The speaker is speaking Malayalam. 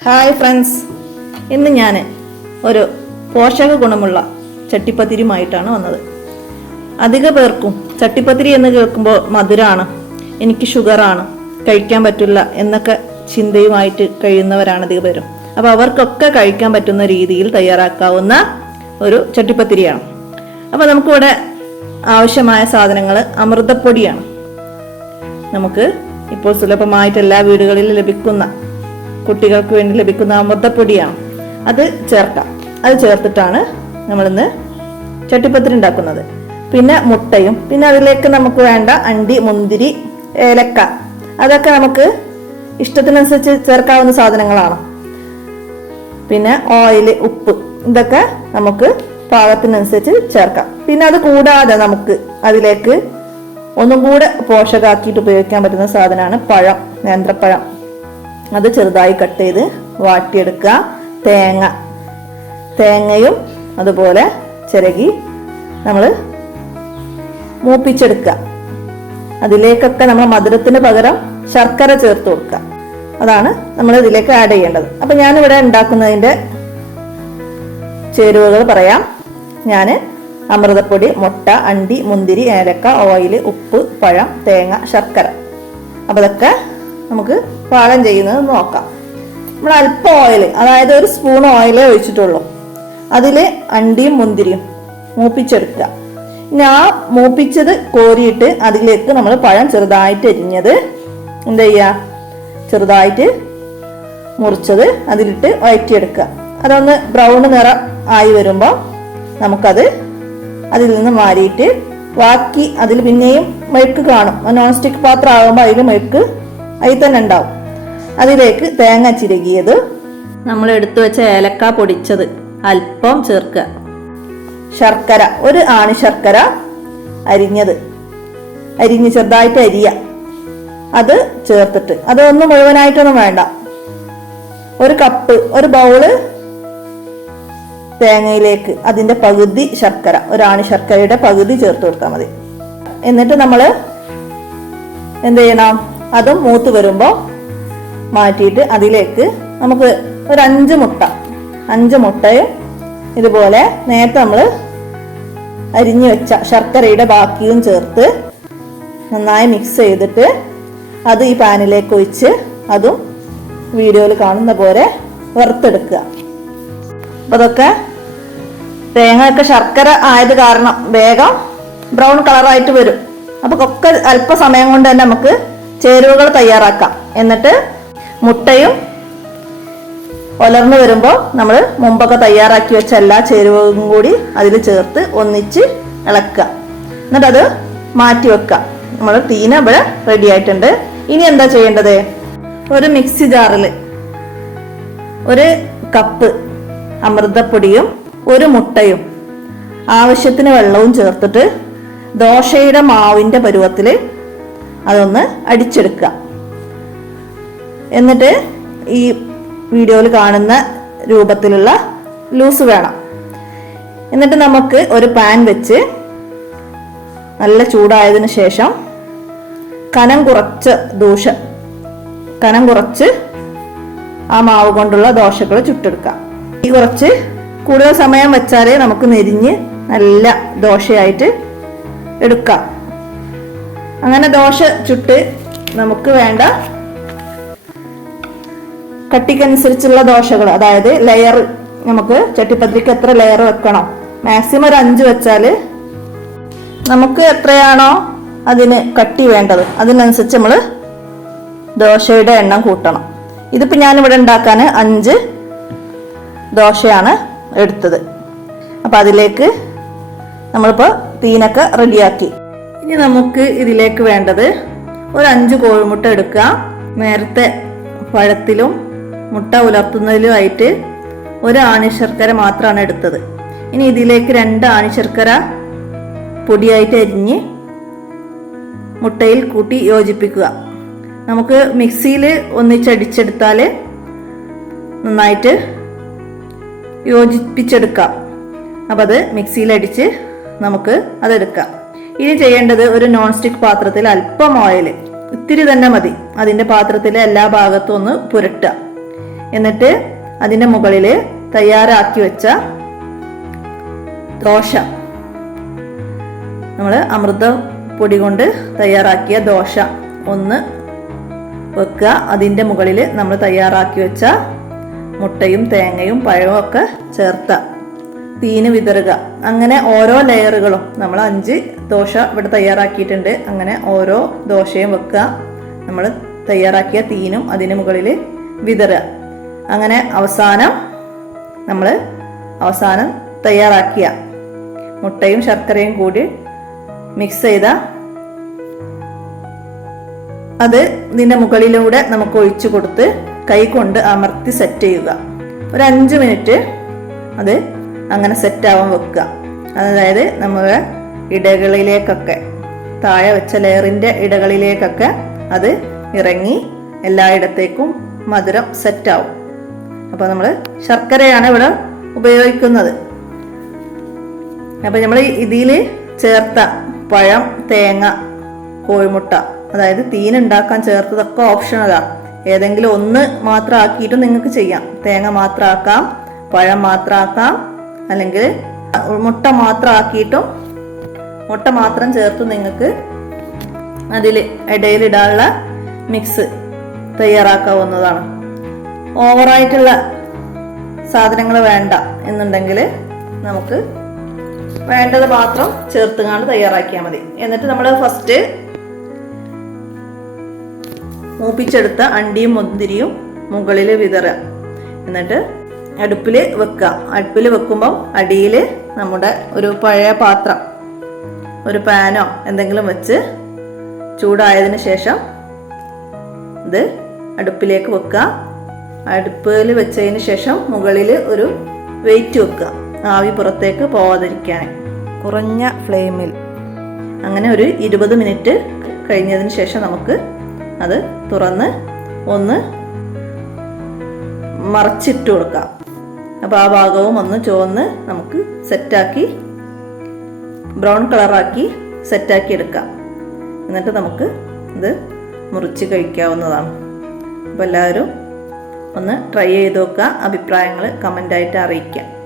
ഹായ് ഫ്രണ്ട്സ് ഇന്ന് ഞാൻ ഒരു പോഷക ഗുണമുള്ള ചട്ടിപ്പത്തിരിയുമായിട്ടാണ് വന്നത്. അധിക പേർക്കും ചട്ടിപ്പത്തിരി എന്ന് കേൾക്കുമ്പോൾ മധുരമാണ് എനിക്ക് ഷുഗറാണ് കഴിക്കാൻ പറ്റില്ല എന്നൊക്കെ ചിന്തയുമായിട്ട് കഴിയുന്നവരാണ് അധിക പേരും. അപ്പോൾ അവർക്കൊക്കെ കഴിക്കാൻ പറ്റുന്ന രീതിയിൽ തയ്യാറാക്കാവുന്ന ഒരു ചട്ടിപ്പത്തിരിയാണ്. അപ്പോൾ നമുക്കിവിടെ ആവശ്യമായ സാധനങ്ങൾ അമൃതപ്പൊടിയാണ്. നമുക്ക് ഇപ്പോൾ സുലഭമായിട്ട് എല്ലാ വീടുകളിലും ലഭിക്കുന്ന കുട്ടികൾക്ക് വേണ്ടി ലഭിക്കുന്ന അമൃതപ്പൊടിയാണ് അത് ചേർക്കാം. അത് ചേർത്തിട്ടാണ് നമ്മളിന്ന് ചട്ടിപ്പത്തിരി ഉണ്ടാക്കുന്നത്. പിന്നെ മുട്ടയും പിന്നെ അതിലേക്ക് നമുക്ക് വേണ്ട അണ്ടി മുന്തിരി ഏലക്ക. അതൊക്കെ നമുക്ക് ഇഷ്ടത്തിനനുസരിച്ച് ചേർക്കാവുന്ന സാധനങ്ങളാണ്. പിന്നെ ഓയിൽ ഉപ്പ് ഇതൊക്കെ നമുക്ക് പാകത്തിനനുസരിച്ച് ചേർക്കാം. പിന്നെ അത് കൂടാതെ നമുക്ക് അതിലേക്ക് ഒന്നും കൂടെ പോഷകാക്കിയിട്ട് ഉപയോഗിക്കാൻ പറ്റുന്ന സാധനമാണ് പഴം നേന്ത്രപ്പഴം. അത് ചെറുതായി കട്ട് ചെയ്ത് വാട്ടിയെടുക്കുക. തേങ്ങ തേങ്ങയും അതുപോലെ ചിരകി നമ്മൾ മൂപ്പിച്ചെടുക്കുക. അതിലേക്കൊക്കെ നമ്മൾ മധുരത്തിന് പകരം ശർക്കര ചേർത്ത് കൊടുക്കുക. അതാണ് നമ്മൾ ഇതിലേക്ക് ആഡ് ചെയ്യേണ്ടത്. അപ്പം ഞാനിവിടെ ഉണ്ടാക്കുന്നതിന്റെ ചേരുവകൾ പറയാം. ഞാൻ അമൃതപ്പൊടി മുട്ട അണ്ടി മുന്തിരി ഏലക്ക ഓയിൽ ഉപ്പ് പഴം തേങ്ങ ശർക്കര. അപ്പം അതൊക്കെ നമുക്ക് പാകം ചെയ്യുന്നത് നോക്കാം. നമ്മൾ അല്പം ഓയിൽ അതായത് ഒരു സ്പൂൺ ഓയിലേ ഒഴിച്ചിട്ടുള്ളൂ. അതിൽ അണ്ടിയും മുന്തിരിയും മൂപ്പിച്ചെടുക്കുക. ഇനി ആ മൂപ്പിച്ചത് കോരിയിട്ട് അതിലേക്ക് നമ്മൾ പഴം ചെറുതായിട്ട് എരിഞ്ഞത് എന്താ ചെയ്യുക ചെറുതായിട്ട് മുറിച്ചത് അതിലിട്ട് വഴറ്റിയെടുക്കുക അതൊന്ന് ബ്രൗൺ നിറം ആയി വരുമ്പോൾ നമുക്കത് അതിൽ നിന്ന് മാറിയിട്ട് ബാക്കി അതിൽ പിന്നെയും മെഴുക്ക് കാണും. നോൺ സ്റ്റിക്ക് പാത്രം ആകുമ്പോൾ അതിൽ മെഴുക്ക് അതിൽ തന്നെ ഉണ്ടാവും. അതിലേക്ക് തേങ്ങ ചിരകിയത് നമ്മൾ എടുത്തു വെച്ച ഏലക്ക പൊടിച്ചത് അല്പം ചേർക്കുക. ശർക്കര ഒരു ആണി ശർക്കര അരിഞ്ഞത്. അരിഞ്ഞ് ചെറുതായിട്ട് അരിയ. അത് ചേർത്തിട്ട്. അതൊന്നും മുഴുവനായിട്ടൊന്നും വേണ്ട. ഒരു കപ്പ് ഒരു ബൗൾ തേങ്ങയിലേക്ക് അതിന്റെ പകുതി ശർക്കര ഒരാണി ശർക്കരയുടെ പകുതി ചേർത്ത് കൊടുത്താൽ മതി. എന്നിട്ട് നമ്മൾ എന്ത് ചെയ്യണം? അതും മൂത്ത് വരുമ്പോൾ മാറ്റിയിട്ട് അതിലേക്ക് നമുക്ക് ഒരു അഞ്ച് മുട്ട അഞ്ച് മുട്ടയും ഇതുപോലെ നേരത്തെ നമ്മൾ അരിഞ്ഞു വെച്ച ശർക്കരയുടെ ബാക്കിയും ചേർത്ത് നന്നായി മിക്സ് ചെയ്തിട്ട് അത് ഈ പാനിലേക്ക് ഒഴിച്ച് അതും വീഡിയോയിൽ കാണുന്ന പോലെ വറുത്തെടുക്കുക. അപ്പൊ അതൊക്കെ തേങ്ങയൊക്കെ ശർക്കര ആയത് കാരണം വേഗം ബ്രൗൺ കളറായിട്ട് വരും. അപ്പൊ ഒക്കെ അല്പസമയം കൊണ്ട് തന്നെ നമുക്ക് ചേരുവകൾ തയ്യാറാക്കാം. എന്നിട്ട് മുട്ടയും ഒലർന്നു വരുമ്പോൾ നമ്മൾ മുമ്പൊക്കെ തയ്യാറാക്കി വെച്ച എല്ലാ ചേരുവകളും കൂടി അതിൽ ചേർത്ത് ഒന്നിച്ച് ഇളക്കുക. എന്നിട്ട് അത് മാറ്റി വെക്കുക. നമ്മൾ തീന ഇവിടെ റെഡി ആയിട്ടുണ്ട്. ഇനി എന്താ ചെയ്യേണ്ടത്? ഒരു മിക്സി ജാറിൽ ഒരു കപ്പ് അമൃതപ്പൊടിയും ഒരു മുട്ടയും ആവശ്യത്തിന് വെള്ളവും ചേർത്തിട്ട് ദോശയുടെ മാവിന്റെ പരുവത്തിൽ അതൊന്ന് അടിച്ചെടുക്കുക. എന്നിട്ട് ഈ വീഡിയോയിൽ കാണുന്ന രൂപത്തിലുള്ള ലൂസ് വേണം. എന്നിട്ട് നമുക്ക് ഒരു പാൻ വെച്ച് നല്ല ചൂടായതിനു ശേഷം കനം കുറച്ച് ദോശ കനം കുറച്ച് ആ മാവ് കൊണ്ടുള്ള ദോശകൾ ചുട്ടെടുക്കാം. ഈ കുറച്ച് കൂടുതൽ സമയം വെച്ചാലേ നമുക്ക് നെരിഞ്ഞ് നല്ല ദോശയായിട്ട് എടുക്കാം. അങ്ങനെ ദോശ ചുട്ട് നമുക്ക് വേണ്ട കട്ടിക്കനുസരിച്ചുള്ള ദോശകൾ അതായത് ലെയർ നമുക്ക് ചട്ടിപ്പത്തിരിക്ക് എത്ര ലെയർ വെക്കണം? മാക്സിമം ഒരു അഞ്ച് വെച്ചാൽ നമുക്ക് എത്രയാണോ അതിന് കട്ടി വേണ്ടത്. അതിനനുസരിച്ച് നമ്മൾ ദോശയുടെ എണ്ണം കൂട്ടണം. ഇതിപ്പോൾ ഞാനിവിടെ ഉണ്ടാക്കാൻ അഞ്ച് ദോശയാണ് എടുത്തത്. അപ്പം അതിലേക്ക് നമ്മളിപ്പോൾ തീനൊക്കെ റെഡിയാക്കി ഇനി നമുക്ക് ഇതിലേക്ക് വേണ്ടത് ഒരു അഞ്ച് കോഴിമുട്ട എടുക്കുക. നേരത്തെ പഴത്തിലും മുട്ട ഉലർത്തുന്നതിലുമായിട്ട് ഒരു ആണി ശർക്കര മാത്രമാണ് എടുത്തത്. ഇനി ഇതിലേക്ക് രണ്ട് ആണി ശർക്കര പൊടിയായിട്ട് അരിഞ്ഞ് മുട്ടയിൽ കൂട്ടി യോജിപ്പിക്കുക. നമുക്ക് മിക്സിയിൽ ഒന്നിച്ചടിച്ചെടുത്താൽ നന്നായിട്ട് യോജിപ്പിച്ചെടുക്കാം. അപ്പം അത് മിക്സിയിലടിച്ച് നമുക്ക് അതെടുക്കാം. ഇനി ചെയ്യേണ്ടത് ഒരു നോൺ സ്റ്റിക്ക് പാത്രത്തിൽ അല്പം ഓയിൽ ഇത്തിരി തന്നെ മതി. അതിന്റെ പാത്രത്തിലെ എല്ലാ ഭാഗത്തും ഒന്ന് പുരട്ടുക. എന്നിട്ട് അതിന്റെ മുകളിൽ തയ്യാറാക്കി വെച്ച ദോശ. നമ്മൾ അമൃത പൊടി കൊണ്ട് തയ്യാറാക്കിയ ദോശ ഒന്ന് വെക്കുക. അതിന്റെ മുകളിൽ നമ്മൾ തയ്യാറാക്കി വെച്ച മുട്ടയും തേങ്ങയും പഴവും ഒക്കെ ചേർത്ത. തീന് വിതറുക. അങ്ങനെ ഓരോ ലെയറുകളും നമ്മൾ അഞ്ച് ദോശ ഇവിടെ തയ്യാറാക്കിയിട്ടുണ്ട്. അങ്ങനെ ഓരോ ദോശയും വെക്കുക. നമ്മൾ തയ്യാറാക്കിയ തീനും അതിന് മുകളിൽ വിതറുക. അങ്ങനെ അവസാനം നമ്മൾ അവസാനം തയ്യാറാക്കിയ മുട്ടയും ശർക്കരയും കൂടി മിക്സ് ചെയ്ത അത് ഇതിന്റെ മുകളിലൂടെ നമുക്ക് ഒഴിച്ചു കൊടുത്ത് കൈ കൊണ്ട് അമർത്തി സെറ്റ് ചെയ്യുക. ഒരു അഞ്ച് മിനിറ്റ് അത് അങ്ങനെ സെറ്റ് ആവാൻ വെക്കുക. അതായത് നമ്മുടെ ഇടകളിലേക്കൊക്കെ താഴെ വെച്ച ലെയറിന്റെ ഇടകളിലേക്കൊക്കെ അത് ഇറങ്ങി എല്ലായിടത്തേക്കും മധുരം സെറ്റാവും. അപ്പോൾ നമ്മൾ ശർക്കരയാണ് ഇവിടെ ഉപയോഗിക്കുന്നത്. അപ്പോൾ നമ്മൾ ഇതിൽ ചേർത്ത പഴം തേങ്ങ കോഴിമുട്ട അതായത് തീനുണ്ടാക്കാൻ ചേർത്തതൊക്കെ ഓപ്ഷണലാണ് ഏതെങ്കിലും ഒന്ന് മാത്രം ആക്കിയിട്ടും നിങ്ങൾക്ക് ചെയ്യാം. തേങ്ങ മാത്രമാക്കാം പഴം മാത്രം ആക്കാം അല്ലെങ്കിൽ മുട്ട മാത്രം ആക്കിയിട്ടും മുട്ട മാത്രം ചേർത്ത് നിങ്ങൾക്ക് അതിൽ ഇടയിലിടാനുള്ള മിക്സ് തയ്യാറാക്കാവുന്നതാണ്. ഓവറായിട്ടുള്ള സാധനങ്ങൾ വേണ്ട എന്നുണ്ടെങ്കിൽ നമുക്ക് വേണ്ടത് മാത്രം ചേർത്തുകൊണ്ട് തയ്യാറാക്കിയാൽ മതി. എന്നിട്ട് നമ്മൾ ഫസ്റ്റ് മൂപ്പിച്ചെടുത്ത അണ്ടിയും മുന്തിരിയും മുകളിൽ വിതറുക. എന്നിട്ട് അടുപ്പിൽ വെക്കുക. അടുപ്പിൽ വെക്കുമ്പം അടിയിൽ നമ്മുടെ ഒരു പഴയ പാത്രം ഒരു പാനോ എന്തെങ്കിലും വെച്ച് ചൂടായതിനു ശേഷം ഇത് അടുപ്പിലേക്ക് വെക്കുക. അടുപ്പിൽ വെച്ചതിന് ശേഷം മുകളിൽ ഒരു വെയിറ്റ് വെക്കുക. ആവി പുറത്തേക്ക് പോവാതിരിക്കാൻ കുറഞ്ഞ ഫ്ലെയിമിൽ. അങ്ങനെ ഒരു ഇരുപത് മിനിറ്റ് കഴിഞ്ഞതിന് ശേഷം നമുക്ക് അത് തുറന്ന് ഒന്ന് മറച്ചിട്ട് കൊടുക്കാം. അപ്പോൾ ആ ഭാഗവും ഒന്ന് ചുവന്ന് നമുക്ക് സെറ്റാക്കി ബ്രൗൺ കളറാക്കി സെറ്റാക്കി എടുക്കാം. എന്നിട്ട് നമുക്ക് ഇത് മുറിച്ച് കഴിക്കാവുന്നതാണ്. അപ്പോൾ എല്ലാവരും ഒന്ന് ട്രൈ ചെയ്ത് നോക്കുക അഭിപ്രായങ്ങൾ കമന്റായിട്ട് അറിയിക്കാം